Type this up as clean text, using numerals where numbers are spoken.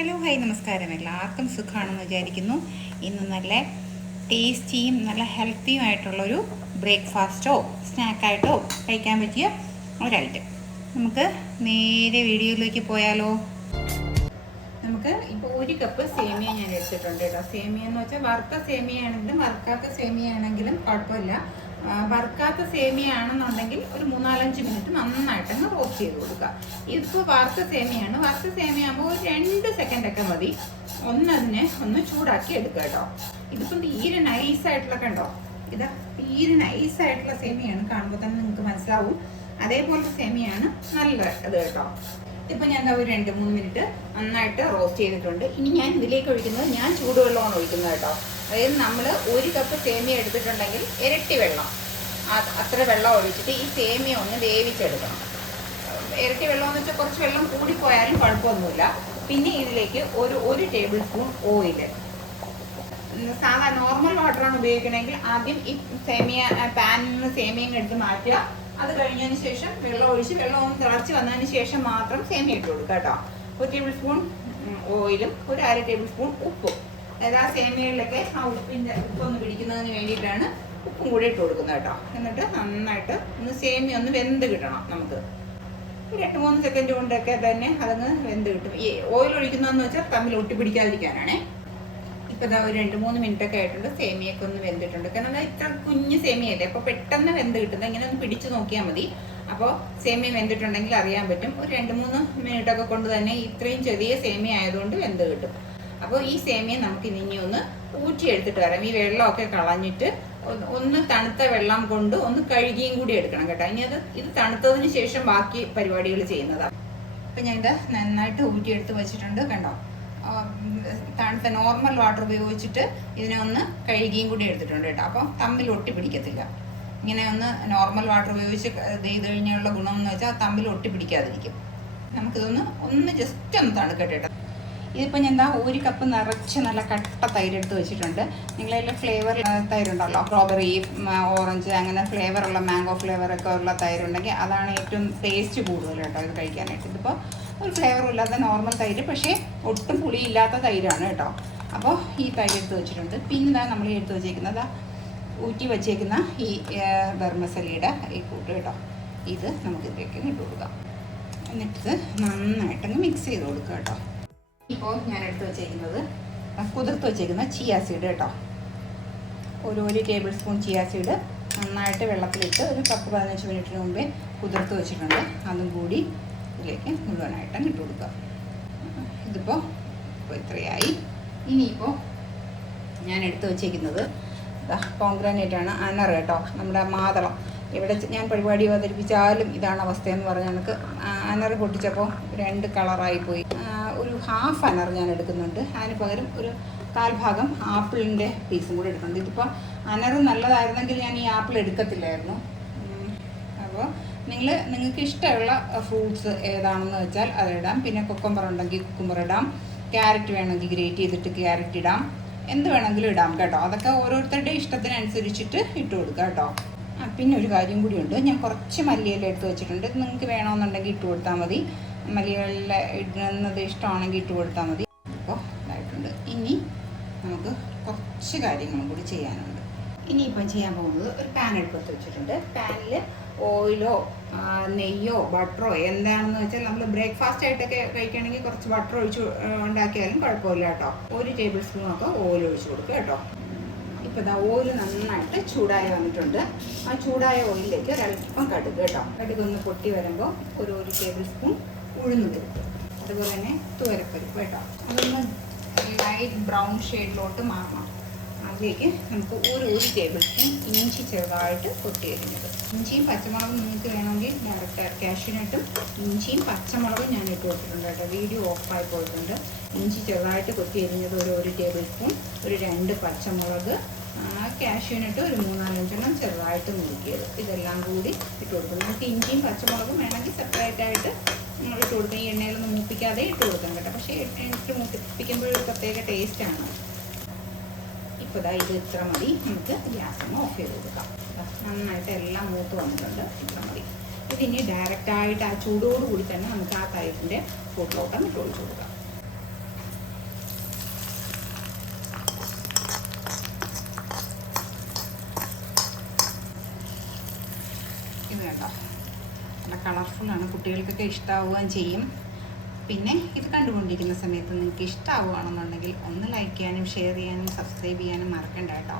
Hello hi നമസ്കാരം. എല്ലാവർക്കും സുഖമാണെന്ന് വിചാരിക്കുന്നു. ഇന്ന് നല്ല ടേസ്റ്റിയും നല്ല ഹെൽത്തിയുമായിട്ടുള്ളൊരു ബ്രേക്ക്ഫാസ്റ്റോ സ്നാക്കായിട്ടോ കഴിക്കാൻ പറ്റിയ ഒരൈറ്റം. നമുക്ക് നേരെ വീഡിയോയിലേക്ക് പോയാലോ. നമുക്ക് ഇപ്പോൾ 1 കപ്പ് സേമിയ ഞാൻ എടുത്തിട്ടുണ്ട് കേട്ടോ. സേമിയ എന്ന് വെച്ചാൽ വറുത്ത സേമിയ ആണെങ്കിലും വറുക്കാത്ത സേമിയ ആണെങ്കിലും കുഴപ്പമില്ല. വറുക്കാത്ത സേമിയ ആണെന്നുണ്ടെങ്കിൽ ഒരു 3-4-5 മിനിറ്റ് നന്നായിട്ടങ്ങ് റോസ്റ്റ് ചെയ്ത് കൊടുക്കുക. ഇതിപ്പോൾ വറുത്ത സേമിയാണ്. വറുത്ത സേമിയ ആകുമ്പോൾ ഒരു 2 സെക്കൻഡൊക്കെ മതി അതിനെ ഒന്ന് ചൂടാക്കി എടുക്കുക കേട്ടോ. ഇതിപ്പം തീരെ നൈസായിട്ടുള്ള കണ്ടോ, ഇതാ തീരെ നൈസായിട്ടുള്ള സേമിയാണ്. കാണുമ്പോൾ തന്നെ നിങ്ങൾക്ക് മനസ്സിലാവും. അതേപോലത്തെ സേമിയാണ് നല്ല ഇത് കേട്ടോ. ഇതിപ്പോൾ ഞാൻ ഒരു 2-3 മിനിറ്റ് നന്നായിട്ട് റോസ്റ്റ് ചെയ്തിട്ടുണ്ട്. ഇനി ഞാൻ ഇതിലേക്ക് ഒഴിക്കുന്നത് ഞാൻ ചൂടുവെള്ളമാണ് ഒഴിക്കുന്നത് കേട്ടോ. അതായത് നമ്മൾ 1 കപ്പ് സേമിയ എടുത്തിട്ടുണ്ടെങ്കിൽ ഇരട്ടി വെള്ളം, അത്ര വെള്ളം ഒഴിച്ചിട്ട് ഈ സേമിയ ഒന്ന് വേവിച്ചെടുക്കണം. ഇരട്ടി വെള്ളം എന്ന് വെച്ചാൽ കുറച്ച് വെള്ളം കൂടിപ്പോയാലും കുഴപ്പമൊന്നുമില്ല. പിന്നെ ഇതിലേക്ക് ഒരു ടേബിൾ സ്പൂൺ ഓയിൽ, സാധാ നോർമൽ വാട്ടറാണ് ഉപയോഗിക്കണമെങ്കിൽ ആദ്യം ഈ സേമിയ പാനിൽ നിന്ന് സേമിയ എടുത്ത് മാറ്റുക. അത് കഴിഞ്ഞതിന് ശേഷം വെള്ളം ഒഴിച്ച് വെള്ളം ഒന്ന് തിളച്ച് വന്നതിന് ശേഷം മാത്രം സേമിയ ഇട്ട് കൊടുക്കുക കേട്ടോ. 1 ടേബിൾ സ്പൂൺ ഓയിലും 1/2 ടേബിൾ സ്പൂൺ ഉപ്പും, അതായത് ആ സേമിയയിലൊക്കെ ആ ഉപ്പൊന്ന് പിടിക്കുന്നതിന് വേണ്ടിയിട്ടാണ് ഉപ്പും കൂടി ഇട്ട് കൊടുക്കുന്നത് കേട്ടോ. എന്നിട്ട് നന്നായിട്ട് സേമിയ ഒന്ന് വെന്ത് കിട്ടണം. നമുക്ക് 2-3 സെക്കൻഡ് കൊണ്ടൊക്കെ തന്നെ അതങ്ങ് വെന്ത് കിട്ടും. ഈ ഓയിൽ ഒഴിക്കുന്നതെന്ന് വെച്ചാൽ തമ്മിൽ ഒട്ടിപ്പിടിക്കാതിരിക്കാനാണേ. ഇപ്പോൾ ഇതാ ഒരു 2-3 മിനിറ്റൊക്കെ ആയിട്ടുണ്ട്. സേമിയൊക്കെ ഒന്ന് വെന്തിട്ടുണ്ട്. കാരണം ഇത്ര കുഞ്ഞ് സേമിയല്ലേ, അപ്പോൾ പെട്ടെന്ന് വെന്ത് കിട്ടുന്നത്. ഇങ്ങനെ ഒന്ന് പിടിച്ച് നോക്കിയാൽ മതി. അപ്പോൾ സേമിയ വെന്തിട്ടുണ്ടെങ്കിൽ അറിയാൻ പറ്റും. ഒരു 2-3 മിനിറ്റൊക്കെ കൊണ്ട് തന്നെ ഇത്രയും ചെറിയ സേമിയ ആയതുകൊണ്ട് വെന്ത് കിട്ടും. അപ്പോൾ ഈ സേമിയ നമുക്ക് ഇനി ഒന്ന് ഊറ്റിയെടുത്തിട്ട് വരാം. ഈ വെള്ളമൊക്കെ കളഞ്ഞിട്ട് ഒന്ന് തണുത്ത വെള്ളം കൊണ്ട് ഒന്ന് കഴുകിയും കൂടി എടുക്കണം കേട്ടോ. ഇനി ഇത് തണുത്തതിന് ശേഷം ബാക്കി പരിപാടികൾ ചെയ്യുന്നതാണ്. അപ്പം ഞാൻ ഇത് നന്നായിട്ട് ഊറ്റിയെടുത്ത് വെച്ചിട്ടുണ്ട് കണ്ടോ. തണുത്ത നോർമൽ വാട്ടർ ഉപയോഗിച്ചിട്ട് ഇതിനെ ഒന്ന് കഴുകിയും കൂടി എടുത്തിട്ടുണ്ട് കേട്ടോ. അപ്പോൾ തമ്മിൽ ഒട്ടി പിടിക്കത്തില്ല. ഇങ്ങനെ ഒന്ന് നോർമൽ വാട്ടർ ഉപയോഗിച്ച് ചെയ്ത് കഴിഞ്ഞുള്ള ഗുണം എന്ന് വെച്ചാൽ തമ്മിൽ ഒട്ടി പിടിക്കാതിരിക്കും. നമുക്കിതൊന്ന് ജസ്റ്റ് ഒന്ന് തണുക്കട്ടെ കേട്ടോ. ഇതിപ്പോൾ ഞാൻ 1 കപ്പ് നിറച്ച് നല്ല കട്ട തൈര് എടുത്ത് വെച്ചിട്ടുണ്ട്. നിങ്ങളതിൽ ഫ്ലേവർ തൈരുണ്ടല്ലോ, സ്ട്രോബെറി, ഓറഞ്ച്, അങ്ങനെ ഫ്ലേവറുള്ള മാംഗോ ഫ്ലേവറൊക്കെ ഉള്ള തൈരുണ്ടെങ്കിൽ അതാണ് ഏറ്റവും ടേസ്റ്റ് കൂടുതൽ കേട്ടോ ഇത് കഴിക്കാനായിട്ട്. ഇതിപ്പോൾ ഒരു ഫ്ലേവറും ഇല്ലാത്ത നോർമൽ തൈര്, പക്ഷേ ഒട്ടും പുളിയില്ലാത്ത തൈരാണ് കേട്ടോ. അപ്പോൾ ഈ തൈര് എടുത്ത് വെച്ചിട്ടുണ്ട്. പിന്നെ നമ്മൾ എടുത്ത് വെച്ചേക്കുന്നത് ഊറ്റി വെച്ചേക്കുന്ന ഈ ബർമസലയുടെ ഈ കൂട്ട് കേട്ടോ. ഇത് നമുക്കിതിലേക്ക് ഇട്ട് കൊടുക്കാം. എന്നിട്ട് നന്നായിട്ടങ്ങ് മിക്സ് ചെയ്ത് കൊടുക്കുക കേട്ടോ. ഇപ്പോൾ ഞാൻ എടുത്ത് വെച്ചേക്കുന്നത് കുതിർത്ത് വെച്ചേക്കുന്ന ചിയാ സീഡ് കേട്ടോ. ഒരു ടേബിൾ സ്പൂൺ ചിയാ സീഡ് നന്നായിട്ട് വെള്ളത്തിലിട്ട് ഒരു 10-15 മിനിറ്റിന് മുമ്പേ കുതിർത്ത് വെച്ചിട്ടുണ്ട്. അതും കൂടി ഇതിലേക്ക് മുഴുവനായിട്ടും ഇട്ട് കൊടുക്കുക. ഇതിപ്പോൾ ഇത്രയായി. ഇനിയിപ്പോൾ ഞാൻ എടുത്ത് വെച്ചേക്കുന്നത് പോംഗ്രാനൈറ്റാണ്, അനർ കേട്ടോ, നമ്മുടെ മാതളം. ഇവിടെ ഞാൻ പരിപാടി അവതരിപ്പിച്ചാലും ഇതാണ് അവസ്ഥയെന്ന് പറഞ്ഞാൽ എനിക്ക് അനർ പൊട്ടിച്ചപ്പോൾ 2 കളറായിപ്പോയി. ഒരു ഹാഫ് അനർ ഞാൻ എടുക്കുന്നുണ്ട്. അതിന് പകരം ഒരു 1/4 ഭാഗം ആപ്പിളിൻ്റെ പീസും കൂടി എടുക്കുന്നുണ്ട്. ഇതിപ്പോൾ അനർ നല്ലതായിരുന്നെങ്കിൽ ഞാൻ ഈ ആപ്പിൾ എടുക്കത്തില്ലായിരുന്നു. അപ്പോൾ നിങ്ങൾക്ക് ഇഷ്ടമുള്ള ഫ്രൂട്ട്സ് ഏതാണെന്ന് വെച്ചാൽ അതിടാം. പിന്നെ കുക്കുംബർ ഉണ്ടെങ്കിൽ കുക്കുംബർ ഇടാം. ക്യാരറ്റ് വേണമെങ്കിൽ ഗ്രേറ്റ് ചെയ്തിട്ട് ക്യാരറ്റ് ഇടാം. എന്ത് വേണമെങ്കിലും ഇടാം കേട്ടോ. അതൊക്കെ ഓരോരുത്തരുടെ ഇഷ്ടത്തിനനുസരിച്ചിട്ട് ഇട്ട് കൊടുക്കുക കേട്ടോ. പിന്നെ ഒരു കാര്യം കൂടിയുണ്ട്. ഞാൻ കുറച്ച് മല്ലിയില എടുത്ത് വെച്ചിട്ടുണ്ട്. നിങ്ങൾക്ക് വേണമെന്നുണ്ടെങ്കിൽ ഇട്ട് കൊടുത്താൽ മതി. മല്ലിയില ഇടുന്നത് ഇഷ്ടമാണെങ്കിൽ ഇട്ട് കൊടുത്താൽ മതി. അപ്പോൾ ഇതായിട്ടുണ്ട്. ഇനി നമുക്ക് കുറച്ച് കാര്യങ്ങളും കൂടി ചെയ്യാനുണ്ട്. ഇനിയിപ്പം ചെയ്യാൻ പോകുന്നത് ഒരു പാൻ എടുത്ത് വെച്ചിട്ടുണ്ട്. പാനിൽ ഓയിലോ നെയ്യോ ബട്ടറോ എന്താണെന്ന് വെച്ചാൽ നമ്മൾ ബ്രേക്ക്ഫാസ്റ്റ് ആയിട്ടൊക്കെ കഴിക്കുകയാണെങ്കിൽ കുറച്ച് ബട്ടർ ഒഴിച്ച് ഉണ്ടാക്കിയാലും കുഴപ്പമില്ല കേട്ടോ. 1 ടേബിൾ സ്പൂണൊക്കെ ഓയിൽ ഒഴിച്ച് കൊടുക്കുക കേട്ടോ. ഇപ്പോൾ ഓയിൽ നന്നായിട്ട് ചൂടായി വന്നിട്ടുണ്ട്. ആ ചൂടായ ഓയിലിലേക്ക് ഒരല്പം കടുക് കേട്ടോ. കടുക് ഒന്ന് പൊട്ടി വരുമ്പോൾ ഒരു ടേബിൾ സ്പൂൺ ഉഴുന്ന് പരിപ്പ്, അതുപോലെ തന്നെ തുവരപ്പരിപ്പ് കേട്ടോ. അതൊന്ന് ലൈറ്റ് ബ്രൗൺ ഷെയ്ഡിലോട്ട് മാറണം. അതിലേക്ക് നമുക്ക് ഒരു ടേബിൾ സ്പൂൺ ഇഞ്ചി ചെറുതായിട്ട് കൊത്തി അരിഞ്ഞത്. ഇഞ്ചിയും പച്ചമുളകും നിങ്ങൾക്ക് വേണമെങ്കിൽ ഡയറക്റ്റ് കാഷ്യൂനട്ടും ഇഞ്ചിയും പച്ചമുളകും ഞാൻ ഇട്ട് കൊടുത്തിട്ടുണ്ട് കേട്ടോ. വീഡിയോ ഓഫായി പോയിട്ടുണ്ട്. ഇഞ്ചി ചെറുതായിട്ട് കൊത്തി അരിഞ്ഞത് ഒരു ടേബിൾ സ്പൂൺ, 2 പച്ചമുളക്, കാഷ്യൂനട്ട് ഒരു 3-4 ചെറുതായിട്ട് മുറിക്കിയത്, ഇതെല്ലാം കൂടി ഇട്ട് കൊടുക്കും. നമുക്ക് ഇഞ്ചിയും പച്ചമുളകും വേണമെങ്കിൽ സെപ്പറേറ്റായിട്ട് നിങ്ങൾ ഇട്ട് കൊടുക്കാം. ഈ എണ്ണയിലൊന്നും മൂപ്പിക്കാതെ ഇട്ട് കൊടുക്കാം കേട്ടോ. പക്ഷേ ഇട്ട് മൂപ്പിക്കുമ്പോൾ ഒരു പ്രത്യേക ടേസ്റ്റാണ്. ഇപ്പോൾ ഇത് ഇത്ര മതി. നമുക്ക് ഗ്യാസ് ഒന്ന് ഓഫ് ചെയ്ത് കൊടുക്കാം. നന്നായിട്ട് എല്ലാം മൂത്ത് വന്നിട്ടുണ്ട്. ഇത്ര മതി. ഇതിനി ഡയറക്റ്റായിട്ട് ആ ചൂടോടുകൂടി തന്നെ നമുക്ക് ആ തൈരിൻ്റെ കൂട്ടിലോട്ടം ഇട്ട് ഒഴിച്ച് കൊടുക്കാം. കണ്ടോ, നല്ല കളർഫുള്ളാണ്, കുട്ടികൾക്കൊക്കെ ഇഷ്ടമാവുകയും ചെയ്യും. പിന്നെ ഇത് കണ്ടുകൊണ്ടിരിക്കുന്ന സമയത്ത് നിങ്ങൾക്ക് ഇഷ്ടമാവുകയാണെന്നുണ്ടെങ്കിൽ ഒന്ന് ലൈക്ക് ചെയ്യാനും ഷെയർ ചെയ്യാനും സബ്സ്ക്രൈബ് ചെയ്യാനും മറക്കണ്ട കേട്ടോ.